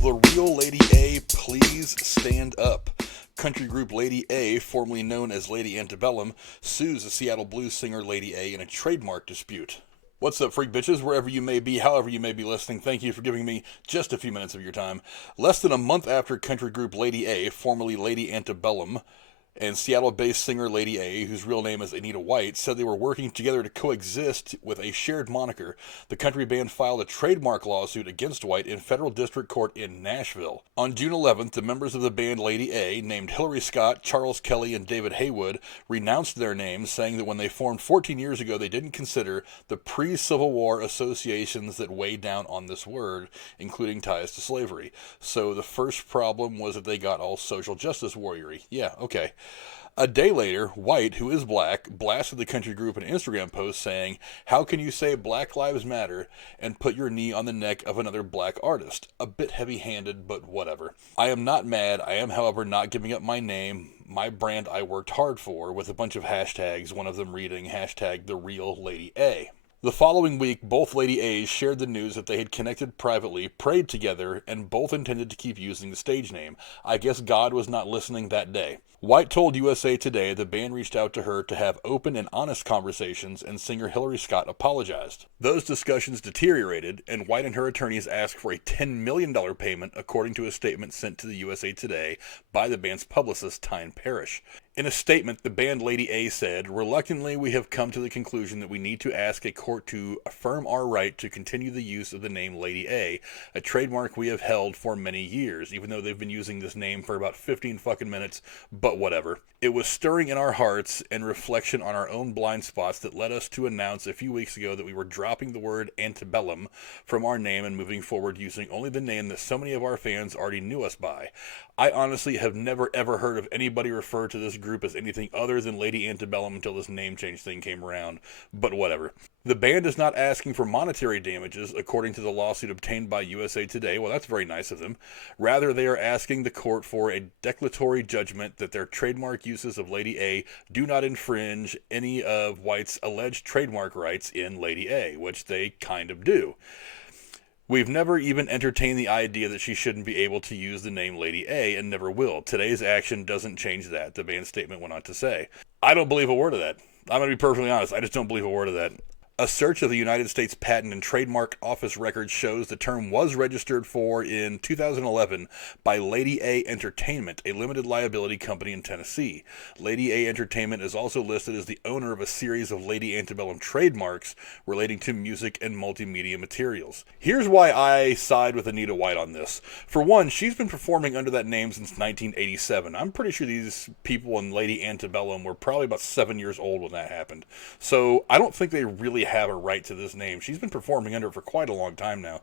the real Lady A please stand up? Country group Lady A, formerly known as Lady Antebellum, sues the Seattle blues singer Lady A in a trademark dispute. What's up, freak bitches, wherever you may be, however you may be listening, thank you for giving me just a few minutes of your time. Less than a month after country group Lady A, formerly Lady Antebellum, and Seattle-based singer Lady A, whose real name is Anita White, said they were working together to coexist with a shared moniker. The country band filed a trademark lawsuit against White in federal district court in Nashville. On June 11th, the members of the band Lady A, named Hillary Scott, Charles Kelly, and David Haywood, renounced their names, saying that when they formed 14 years ago, they didn't consider the pre-Civil War associations that weigh down on this word, including ties to slavery. So the first problem was that they got all social justice warrior-y. Yeah, okay. A day later, White, who is black, blasted the country group in an Instagram post saying, "How can you say Black Lives Matter and put your knee on the neck of another black artist?" A bit heavy-handed, but whatever. I am not mad. I am, however, not giving up my name, my brand I worked hard for, with a bunch of hashtags, one of them reading hashtag the real Lady A. The following week, both Lady A's shared the news that they had connected privately, prayed together, and both intended to keep using the stage name. I guess God was not listening that day. White told USA Today the band reached out to her to have open and honest conversations, and singer Hillary Scott apologized. Those discussions deteriorated, and White and her attorneys asked for a $10 million payment, according to a statement sent to the USA Today by the band's publicist, Tyne Parrish. In a statement, the band Lady A said, "Reluctantly, we have come to the conclusion that we need to ask a court to affirm our right to continue the use of the name Lady A trademark we have held for many years," even though they've been using this name for about 15 fucking minutes, but whatever. "It was stirring in our hearts and reflection on our own blind spots that led us to announce a few weeks ago that we were dropping the word antebellum from our name and moving forward using only the name that so many of our fans already knew us by. I honestly have never ever heard of anybody refer to this group as anything other than Lady Antebellum until this name change thing came around, but whatever." The band is not asking for monetary damages, according to the lawsuit obtained by USA Today. Well, that's very nice of them. Rather, they are asking the court for a declaratory judgment that their trademark uses of Lady A do not infringe any of White's alleged trademark rights in Lady A, which they kind of do. "We've never even entertained the idea that she shouldn't be able to use the name Lady A and never will. Today's action doesn't change that," the band's statement went on to say. I don't believe a word of that. I'm going to be perfectly honest. I just don't believe a word of that. A search of the United States Patent and Trademark Office records shows the term was registered for in 2011 by Lady A Entertainment, a limited liability company in Tennessee. Lady A Entertainment is also listed as the owner of a series of Lady Antebellum trademarks relating to music and multimedia materials. Here's why I side with Anita White on this. For one, she's been performing under that name since 1987. I'm pretty sure these people in Lady Antebellum were probably about 7 years old when that happened. So I don't think they really have a right to this name. She's been performing under it for quite a long time now.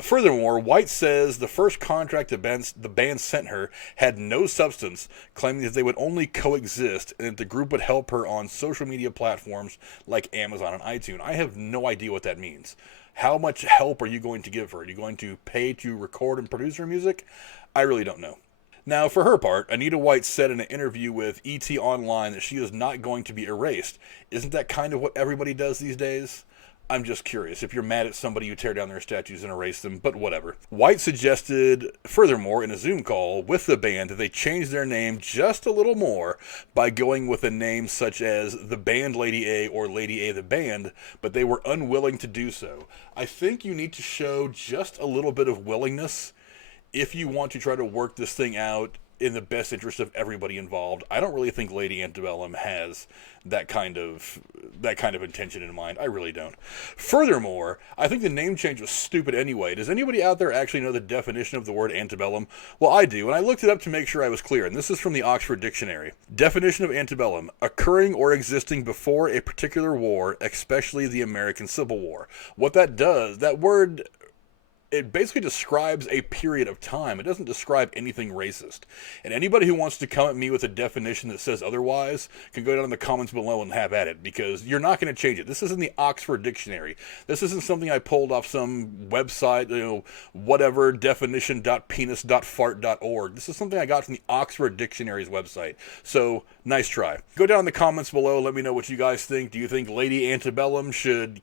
Furthermore, White says the first contract the band sent her had no substance, claiming that they would only coexist and that the group would help her on social media platforms like Amazon and iTunes. I have no idea what that means. How much help are you going to give her? Are you going to pay to record and produce her music? I really don't know. Now, for her part, Anita White said in an interview with ET Online that she is not going to be erased. Isn't that kind of what everybody does these days? I'm just curious. If you're mad at somebody, you tear down their statues and erase them, but whatever. White suggested, furthermore, in a Zoom call with the band that they change their name just a little more by going with a name such as the band Lady A or Lady A the Band, but they were unwilling to do so. I think you need to show just a little bit of willingness if you want to try to work this thing out in the best interest of everybody involved. I don't really think Lady Antebellum has that kind of intention in mind. I really don't. Furthermore, I think the name change was stupid anyway. Does anybody out there actually know the definition of the word antebellum? Well, I do, and I looked it up to make sure I was clear, and this is from the Oxford Dictionary. Definition of antebellum: occurring or existing before a particular war, especially the American Civil War. What that does, that word, it basically describes a period of time. It doesn't describe anything racist. And anybody who wants to come at me with a definition that says otherwise can go down in the comments below and have at it, because you're not going to change it. This is in the Oxford Dictionary. This isn't something I pulled off some website, whatever, definition.penis.fart.org. This is something I got from the Oxford Dictionary's website. So, nice try. Go down in the comments below. Let me know what you guys think. Do you think Lady Antebellum should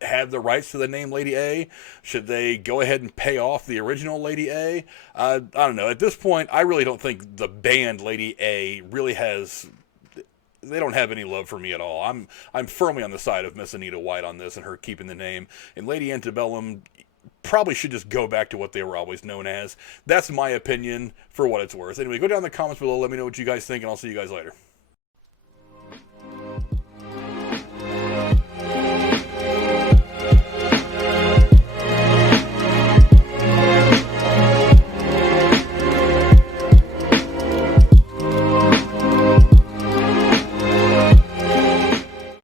have the rights to the name Lady A? Should they go ahead and pay off the original Lady A? I don't know. At this point, I really don't think the band Lady A really has. They don't have any love for me at all. I'm firmly on the side of Miss Anita White on this and her keeping the name. And Lady Antebellum probably should just go back to what they were always known as. That's my opinion for what it's worth. Anyway, go down in the comments below. Let me know what you guys think, and I'll see you guys later.